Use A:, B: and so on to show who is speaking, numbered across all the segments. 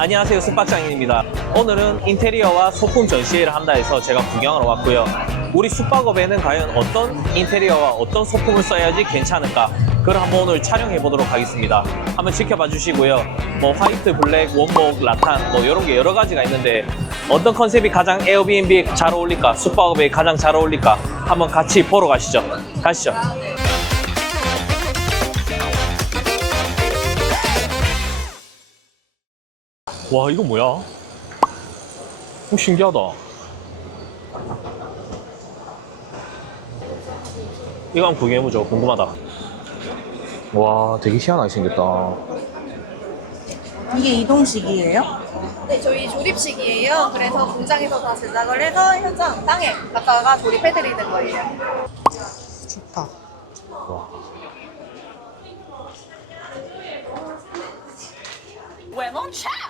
A: 안녕하세요 숙박장인입니다. 오늘은 인테리어와 소품 전시회를 한다 해서 제가 구경하러 왔고요. 우리 숙박업에는 과연 어떤 인테리어와 어떤 소품을 써야지 괜찮을까? 그걸 한번 오늘 촬영해 보도록 하겠습니다. 한번 지켜봐 주시고요. 뭐 화이트, 블랙, 원목, 라탄 뭐 이런 게 여러 가지가 있는데 어떤 컨셉이 가장 에어비앤비에 잘 어울릴까? 숙박업에 가장 잘 어울릴까? 한번 같이 보러 가시죠. 가시죠 와 이거 뭐야? 오 신기하다. 이거 한번 구경해보죠. 궁금하다. 와 되게 희한하게 생겼다.
B: 이게 이동식이에요?
C: 네, 저희 조립식이에요. 그래서 공장에서 다 제작을 해서 현장 땅에 갖다가 조립해드리는 거예요.
B: 좋다.
A: 와.
C: 체크!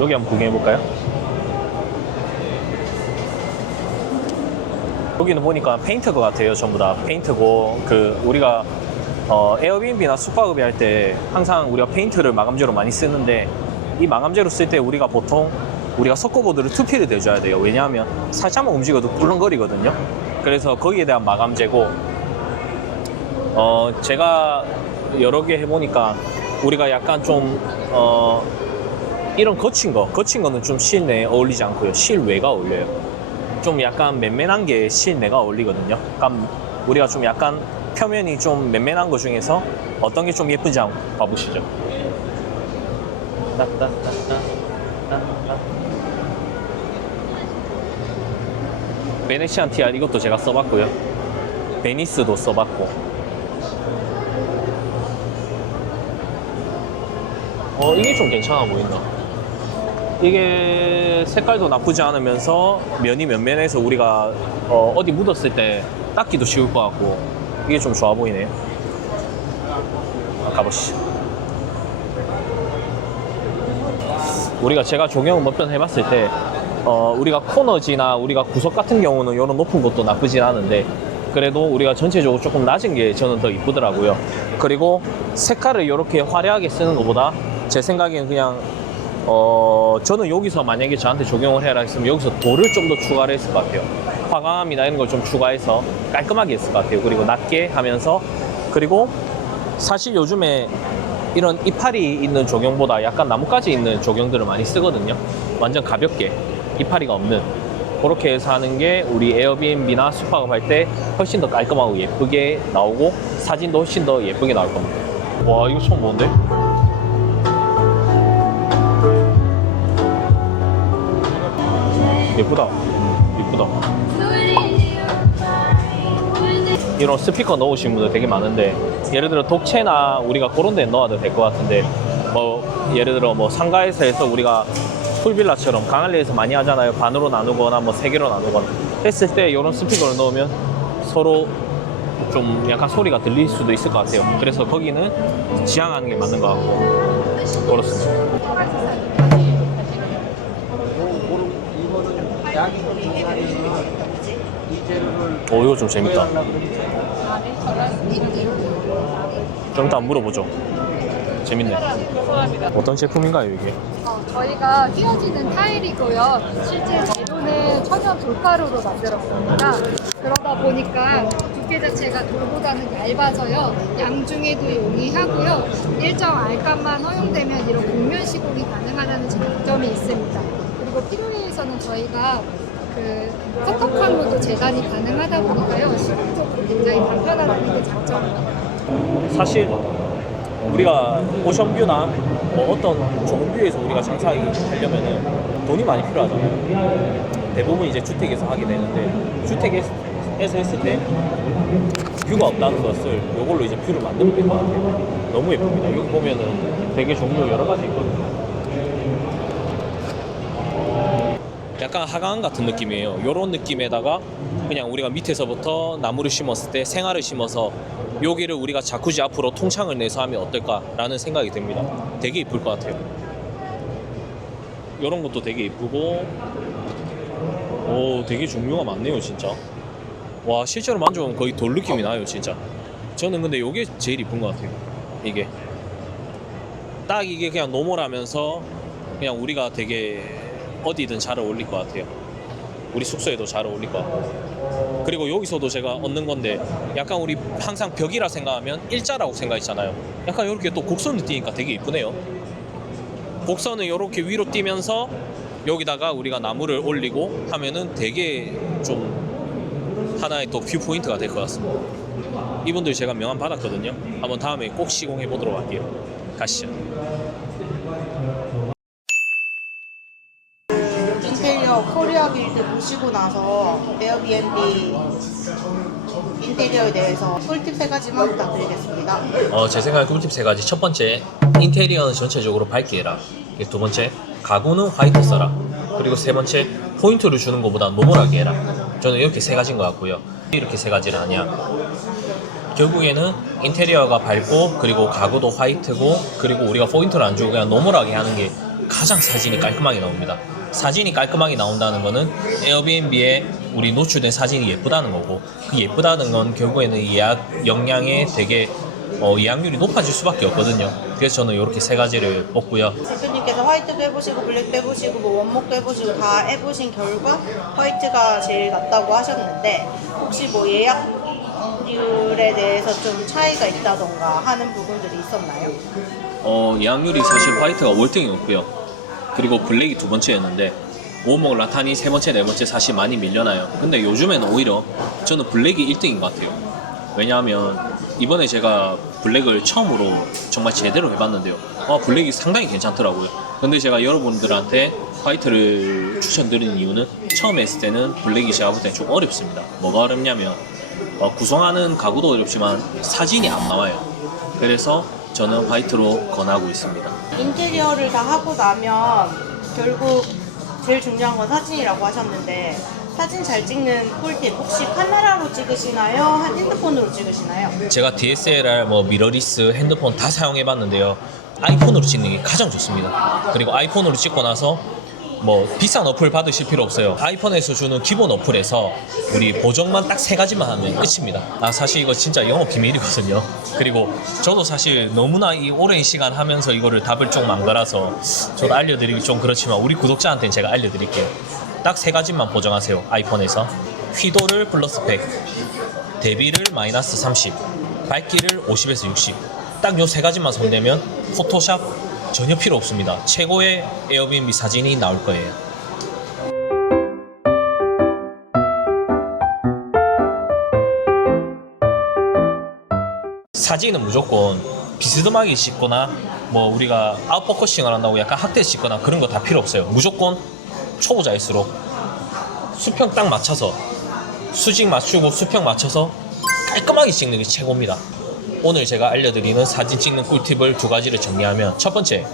A: 여기 한번 구경해 볼까요? 여기는 보니까 페인트거 같아요 전부 다. 페인트고 그 우리가 어, 에어비앤비나 숙박업이 할 때 항상 우리가 페인트를 마감재로 많이 쓰는데 이 마감재로 쓸 때 우리가 보통 우리가 석고보드를 투피를 대줘야 돼요. 왜냐하면 살짝만 움직여도 꿀렁거리거든요. 그래서 거기에 대한 마감재고 어, 제가 여러 개 해보니까 우리가 약간 좀 어, 이런 거친 거, 거친 거는 좀 실내에 어울리지 않고요. 실외가 어울려요. 좀 약간 맨맨한 게 실내가 어울리거든요. 그럼 우리가 좀 약간 표면이 좀 맨맨한 거 중에서 어떤 게 좀 예쁜지 한번 봐보시죠. 베네치안 TR 이것도 제가 써봤고요. 베니스도 써봤고. 어, 이게 좀 괜찮아 보인다. 이게 색깔도 나쁘지 않으면서 면이 면면해서 우리가 어, 디 묻었을 때 닦기도 쉬울 것 같고 이게 좀 좋아 보이네요. 아, 가보시죠. 우리가 제가 조경 몇번 해봤을 때 어, 우리가 코너지나 우리가 구석 같은 경우는 이런 높은 것도 나쁘진 않은데 그래도 우리가 전체적으로 조금 낮은 게 저는 더 이쁘더라고요. 그리고 색깔을 이렇게 화려하게 쓰는 것보다 제 생각에는 그냥 어 저는 여기서 만약에 저한테 적용을 해라 했으면 여기서 돌을 좀 더 추가를 했을 것 같아요. 화강암이나 이런 걸 좀 추가해서 깔끔하게 했을 것 같아요. 그리고 낮게 하면서 그리고 사실 요즘에 이런 이파리 있는 조경보다 약간 나뭇가지 있는 조경들을 많이 쓰거든요. 완전 가볍게 이파리가 없는 그렇게 해서 하는 게 우리 에어비앤비나 숙박업 할 때 훨씬 더 깔끔하고 예쁘게 나오고 사진도 훨씬 더 예쁘게 나올 겁니다. 와 이거 처음 보는데? 예쁘다. 예쁘다. 이런 스피커 넣으신 분들 되게 많은데 예를 들어 독채나 우리가 그런 데 넣어도 될 것 같은데 뭐 예를 들어 뭐 상가에서 해서 우리가 풀빌라처럼 강할리에서 많이 하잖아요. 반으로 나누거나 뭐 세 개로 나누거나. 했을 때 이런 스피커를 넣으면 서로 좀 약간 소리가 들릴 수도 있을 것 같아요. 그래서 거기는 지향하는 게 맞는 것 같고. 그렇습니다 오 이거 좀 재밌다 좀 이따 물어보죠 재밌네 어떤 제품인가요 이게?
D: 어, 저희가 끼워지는 타일이고요. 실제 재료는 천연 돌가루로 만들었습니다. 그러다 보니까 두께 자체가 돌보다는 얇아져요. 양중에도 용이하고요. 일정 알감만 허용되면 이런 곡면 시공이 가능하다는 장점이 있습니다. 그리고 필요리에서는 저희가 그 텁텁함으로도 재단이 가능하다 보니까요. 시공적으로 굉장히 간편하다는 게 장점입니다.
A: 사실 우리가 오션뷰나 뭐 어떤 좋은 뷰에서 우리가 장사하기 하려면은 돈이 많이 필요하잖아요. 대부분 이제 주택에서 하게 되는데 주택에서 했을 때 뷰가 없다는 것을 이걸로 이제 뷰를 만들면 될 것 같아요. 너무 예쁩니다. 여기 보면은 되게 종류 여러 가지 있거든요. 약간 하강 같은 느낌이에요. 이런 느낌에다가 그냥 우리가 밑에서부터 나무를 심었을 때 생화를 심어서 여기를 우리가 자쿠지 앞으로 통창을 내서 하면 어떨까라는 생각이 듭니다. 되게 이쁠 것 같아요. 이런 것도 되게 이쁘고, 오, 되게 종류가 많네요, 진짜. 와, 실제로 만져보면 거의 돌 느낌이 나요, 진짜. 저는 근데 이게 제일 이쁜 것 같아요. 이게 딱 이게 그냥 노멀하면서 그냥 우리가 되게 어디든 잘 어울릴 것 같아요. 우리 숙소에도 잘 어울릴 것 같고. 그리고 여기서도 제가 얻는 건데 약간 우리 항상 벽이라 생각하면 일자라고 생각했잖아요. 약간 이렇게 또 곡선을 띄니까 되게 이쁘네요. 곡선을 이렇게 위로 띄면서 여기다가 우리가 나무를 올리고 하면은 되게 좀 하나의 또 뷰 포인트가 될 것 같습니다. 이분들 제가 명함 받았거든요. 한번 다음에 꼭 시공해 보도록 할게요. 가시죠.
B: 인테리어 코리아 빌드 보시고 나서 에어비앤비 인테리어에 대해서 꿀팁 세 가지만 부탁드리겠습니다.
A: 어, 제 생각에 꿀팁 세 가지. 첫 번째, 인테리어는 전체적으로 밝게 해라. 두 번째, 가구는 화이트 써라. 그리고 세 번째, 포인트를 주는 것보다 노멀하게 해라. 저는 이렇게 세 가지인 것 같고요. 이렇게 세 가지를 하냐. 결국에는 인테리어가 밝고 그리고 가구도 화이트고 그리고 우리가 포인트를 안 주고 그냥 노멀하게 하는 게 가장 사진이 깔끔하게 나옵니다. 사진이 깔끔하게 나온다는 거는 에어비앤비에 우리 노출된 사진이 예쁘다는 거고 그 예쁘다는 건 결국에는 예약 역량에 되게 어, 예약률이 높아질 수밖에 없거든요. 그래서 저는 이렇게 세 가지를 뽑고요.
B: 대표님께서 화이트도 해보시고 블랙도 해보시고 뭐 원목도 해보시고 다 해보신 결과 화이트가 제일 낫다고 하셨는데 혹시 뭐 예약률에 대해서 좀 차이가 있다던가 하는 부분들이 있었나요?
A: 어, 예약률이 사실 화이트가 월등히 높고요. 그리고 블랙이 두 번째였는데 오목 라탄이 세 번째, 네 번째 사실 많이 밀려나요. 근데 요즘에는 오히려 저는 블랙이 1등인 것 같아요. 왜냐하면 이번에 제가 블랙을 처음으로 정말 제대로 해봤는데요. 아, 블랙이 상당히 괜찮더라고요. 근데 제가 여러분들한테 화이트를 추천드리는 이유는 처음에 했을 때는 블랙이 제가 볼 때는 좀 어렵습니다. 뭐가 어렵냐면 어, 구성하는 가구도 어렵지만 사진이 안 나와요. 그래서 저는 화이트로 권하고 있습니다.
B: 인테리어를 다 하고 나면 결국 제일 중요한 건 사진이라고 하셨는데 사진 잘 찍는 꿀팁 혹시 카메라로 찍으시나요? 핸드폰으로 찍으시나요?
A: 제가 DSLR, 뭐 미러리스, 핸드폰 다 사용해봤는데요. 아이폰으로 찍는 게 가장 좋습니다. 그리고 아이폰으로 찍고 나서 뭐 비싼 어플 받으실 필요 없어요. 아이폰에서 주는 기본 어플에서 우리 보정만 딱 세 가지만 하면 끝입니다. 아 사실 이거 진짜 영업 비밀이거든요. 그리고 저도 사실 너무나 이 오랜 시간 하면서 이거를 답을 좀 망가라서 저도 알려드리기 좀 그렇지만 우리 구독자한테는 제가 알려드릴게요. 딱 세 가지만 보정하세요. 아이폰에서 휘도를 플러스 100, 대비를 마이너스 30, 밝기를 50에서 60. 딱 요 세 가지만 손대면 포토샵 전혀 필요 없습니다. 최고의 에어비앤비 사진이 나올 거예요. 사진은 무조건 비스듬하게 찍거나 뭐 우리가 아웃포커싱을 한다고 약간 학대 찍거나 그런 거 다 필요 없어요. 무조건 초보자일수록 수평 딱 맞춰서 수직 맞추고 수평 맞춰서 깔끔하게 찍는 게 최고입니다. 오늘 제가 알려드리는 사진 찍는 꿀팁을 두 가지를 정리하면 첫 번째,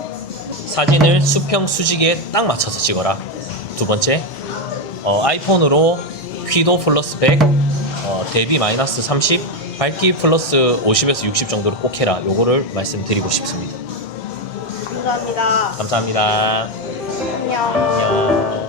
A: 사진을 수평 수직에 딱 맞춰서 찍어라. 두 번째, 어, 아이폰으로 휘도 플러스 100, 어, 대비 마이너스 30, 밝기 플러스 50에서 60 정도로 꼭 해라. 요거를 말씀드리고 싶습니다.
B: 감사합니다.
A: 감사합니다.
B: 안녕.
A: 안녕.